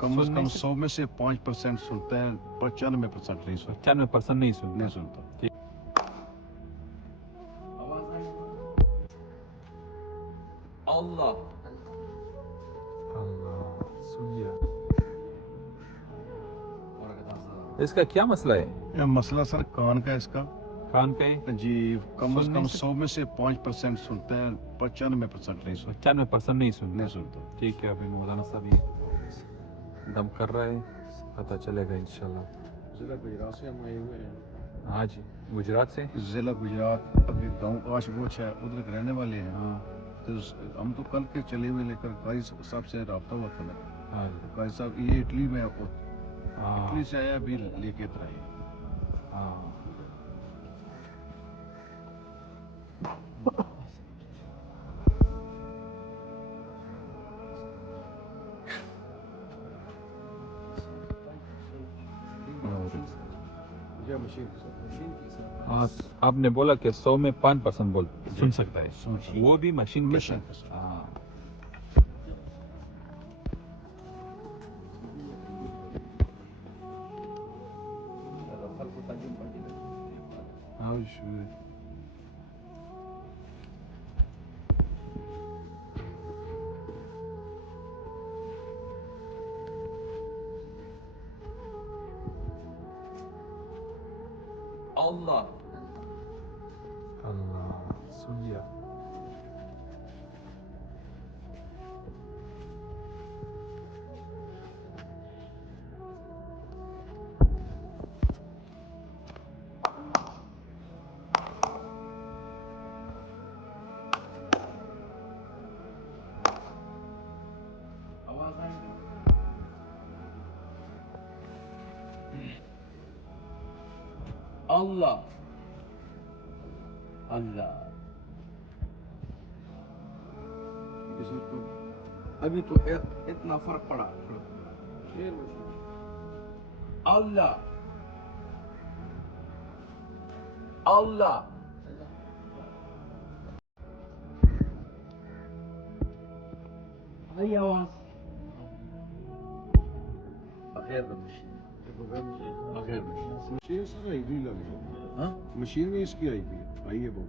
कम से कम 100 में से 5% सुनता है, 95% नहीं सुनता। 95% नहीं सुनता। नहीं सुनता। ठीक। अल्लाह अल्लाह सुन लिया। इसका क्या मसला है? यह मसला सर कान का, इसका कान पे जी कम से सुनने कम से- 100 में से 5% सुनता है, 95% नहीं सुनता। 95% नहीं सुनता। नहीं सुनता। ठीक है, अभी मौलाना साहब ये दम कर रहा है, पता चलेगा इंशाल्लाह। जिला गुजरात से हम आए हुए हैं। हाँ जी, गुजरात से। जिला गुजरात, अभी गांव आशगोच है, उधर के रहने वाले हैं। हाँ तो हम तो कल के चले हुए, लेकर काजी साहब से रब्ता हुआ था मेरा। हाँ काजी साहब ये इटली में, हाँ इटली से आया, अभी लेके इधर आए। हाँ। हाँ, आपने बोला कि 100 में 5% बोल सुन सकता है, सुन सकता है। वो भी मशीन के मशीन साथ। के साथ। हाँ। अल्लाह अल्लाह सुन लिया। अल्लाह अल्लाह। अभी तो इतना फर्क पड़ा। अल्लाह अल्लाह। आई आवाज बगैर मशीन सर आई भी लग गई। हाँ? मशीन भी इसकी आई भी आई है बहुत।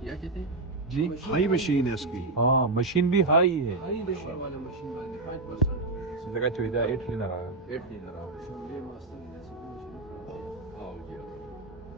क्या कहते हैं? जी हाई मशीन है इसकी। हाँ, मशीन भी हाई है। हाई नंबर वाले मशीन वाले 5% जगह चाहिए 8 लेना रहा। 8 नहीं लगा।